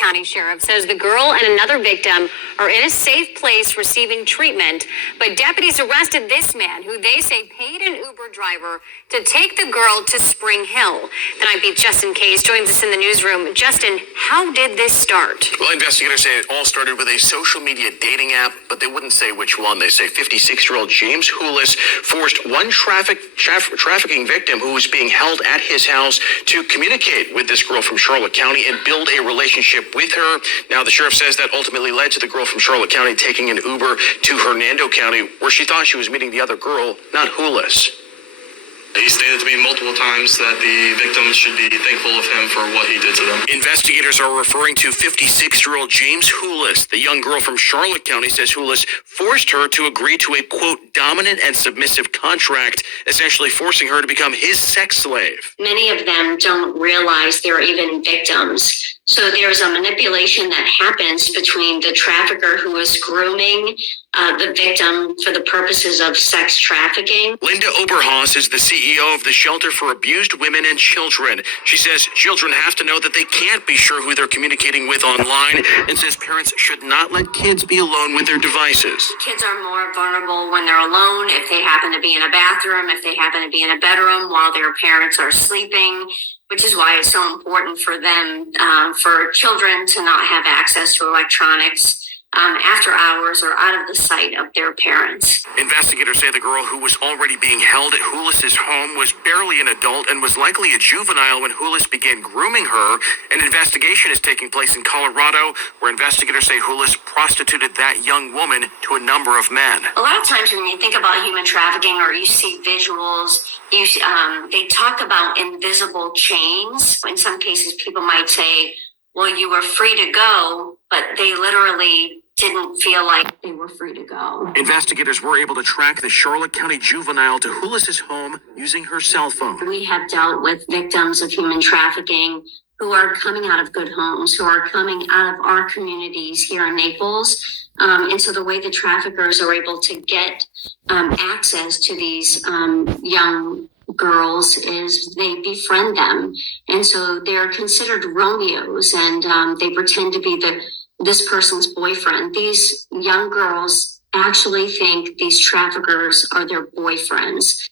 County Sheriff says the girl and another victim are in a safe place receiving treatment, but deputies arrested this man who they say paid an Uber driver to take the girl to Spring Hill. The 9 Beat's Justin Case joins us in the newsroom. Justin, how did this start? Well, investigators say it all started with a social media dating app, but they wouldn't say which one. They say 56-year-old James Houlis forced one trafficking victim who was being held at his house to communicate with this girl from Charlotte County and build a relationship with her. Now, the sheriff says that ultimately led to the girl from Charlotte County taking an Uber to Hernando County, where she thought she was meeting the other girl, not Houlis. He stated to me multiple times that the victims should be thankful of him for what he did to them. Investigators are referring to 56-year-old James Houlis. The young girl from Charlotte County says Houlis forced her to agree to a, quote, dominant and submissive contract, essentially forcing her to become his sex slave. Many of them don't realize they're even victims. So there's a manipulation that happens between the trafficker who is grooming the victim for the purposes of sex trafficking. Linda Oberhaus is the CEO of the Shelter for Abused Women and Children. She says children have to know that they can't be sure who they're communicating with online, and says parents should not let kids be alone with their devices. Kids are more vulnerable when they're alone, if they happen to be in a bathroom, if they happen to be in a bedroom while their parents are sleeping, which is why it's so important for them, for children to not have access to electronics after hours or out of the sight of their parents. Investigators say the girl who was already being held at Houlis' home was barely an adult and was likely a juvenile when Houlis began grooming her. An investigation is taking place in Colorado, where investigators say Houlis prostituted that young woman to a number of men. A lot of times when you think about human trafficking or you see visuals, they talk about invisible chains. In some cases, people might say, well, you were free to go, but they literally didn't feel like they were free to go. Investigators were able to track the Charlotte County juvenile to Houlis' home using her cell phone. We have dealt with victims of human trafficking who are coming out of good homes, who are coming out of our communities here in Naples. And so the way the traffickers are able to get access to these young girls is they befriend them. And so they're considered Romeos, and they pretend to be this person's boyfriend. These young girls actually think these traffickers are their boyfriends.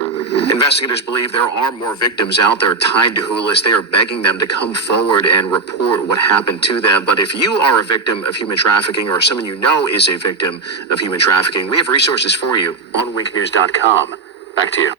Investigators believe there are more victims out there tied to Houlis. They are begging them to come forward and report what happened to them. But if you are a victim of human trafficking, or someone you know is a victim of human trafficking, we have resources for you on winknews.com. Back to you.